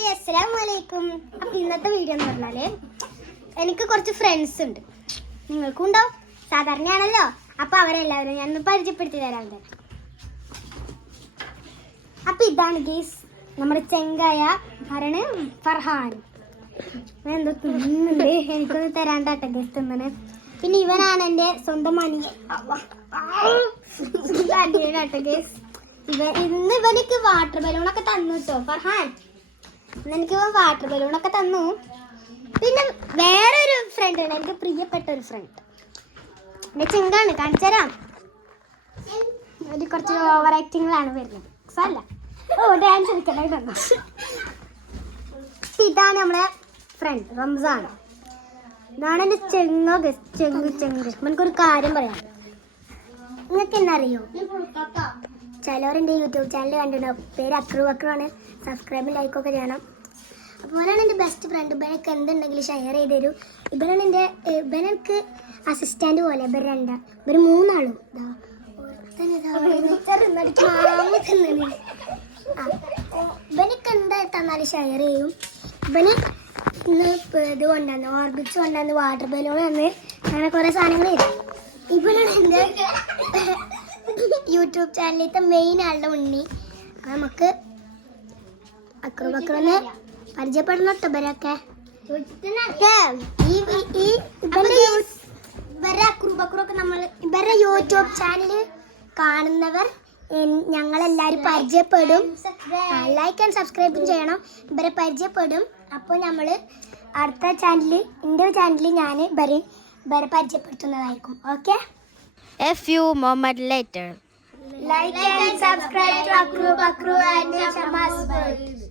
കൂട്ടുകാരെ അസ്സലാമു അലൈക്കും. അപ്പം ഇന്നത്തെ വീഡിയോ എന്ന് പറഞ്ഞാല് എനിക്ക് കുറച്ച് ഫ്രണ്ട്സ് ഉണ്ട്, നിങ്ങൾക്കും ഉണ്ടാവും, സാധാരണയാണല്ലോ. അപ്പം അവരെല്ലാവരും ഞാൻ പരിചയപ്പെടുത്തി തരാറുണ്ട്. അപ്പം ഇതാണ് ഗീസ് നമ്മുടെ ചെങ്കായ ഭരണ ഫർഹാൻ. എന്തോ തിന്നുന്നുണ്ട്, എനിക്കൊന്ന് തരാണ്ടാട്ടെ ഗീസ് തിന്നണ്. പിന്നെ ഇവനാണ് എൻ്റെ സ്വന്തം അനിയനാട്ടെ ഗീസ്. ഇന്ന് ഇവനക്ക് വാട്ടർ ബലൂണൊക്കെ തന്നു കേട്ടോ ഫർഹാൻ. എനിക്ക് വാട്ടർ ബലൂണൊക്കെ തന്നു. പിന്നെ വേറൊരു ഫ്രണ്ട് ആണ്, എനിക്ക് പ്രിയപ്പെട്ട ഒരു ഫ്രണ്ട്, എൻ്റെ ചെങ്കാണ്. കാണിച്ചു തരാം. ഒരു കുറച്ച് ഓവർ ആക്ടിങ്ങിലാണ് വരുന്നത്. അല്ല ഡാൻസ് കളിക്കട്ടെ. ഇതാണ് നമ്മുടെ ഫ്രണ്ട് റംസാൻ. ഇതാണ് എൻ്റെ ചെങ്ക്. എനിക്കൊരു കാര്യം പറയാം. നിങ്ങൾക്ക് എന്നാ അറിയോ, ചിലവരെൻ്റെ യൂട്യൂബ് ചാനൽ കണ്ടിട്ടുണ്ടാവും. പേര് അക്രു ആണ്. സബ്സ്ക്രൈബും ലൈക്കൊക്കെ ചെയ്യണം. അതുപോലെയാണ് എൻ്റെ ബെസ്റ്റ് ഫ്രണ്ട്. ഇവനൊക്കെ എന്തുണ്ടെങ്കിലും ഷെയർ ചെയ്ത് തരും. ഇവനെനിക്ക് അസിസ്റ്റൻ്റ് പോലെ. ഇവർ മൂന്നാളും ഇവനൊക്കെ എന്താ തന്നാലും ഷെയർ ചെയ്യും. ഇവന് ഇന്ന് ഇത് കൊണ്ടുവന്ന് ഓർബിറ്റ്സ് കൊണ്ടുവന്ന് വാട്ടർ ബലൂൺ വന്ന് അങ്ങനെ കുറേ സാധനങ്ങൾ ചെയ്തു. ഇവനാണ് എൻ്റെ യൂട്യൂബ് ചാനലിലത്തെ മെയിൻ ആളുടെ ഉണ്ണി. നമുക്ക് അക്രൂബക്രനെ പരിചയപ്പെടണം കേട്ടോ. ഇവരൊക്കെ ഇവരെ അക്രൂബക്രൊക്കെ നമ്മൾ ഇവരുടെ യൂട്യൂബ് ചാനൽ കാണുന്നവർ ഞങ്ങളെല്ലാവരും പരിചയപ്പെടും. ലൈക്ക് ആൻഡ് സബ്സ്ക്രൈബും ചെയ്യണം. ഇവരെ പരിചയപ്പെടും. അപ്പോൾ നമ്മൾ അടുത്ത ചാനലിൽ എൻ്റെ ചാനലിൽ ഞാൻ ഇവരെ പരിചയപ്പെടുത്തുന്നതായിരിക്കും. Okay. A few moments later. Like and subscribe to Akru and Shama's World.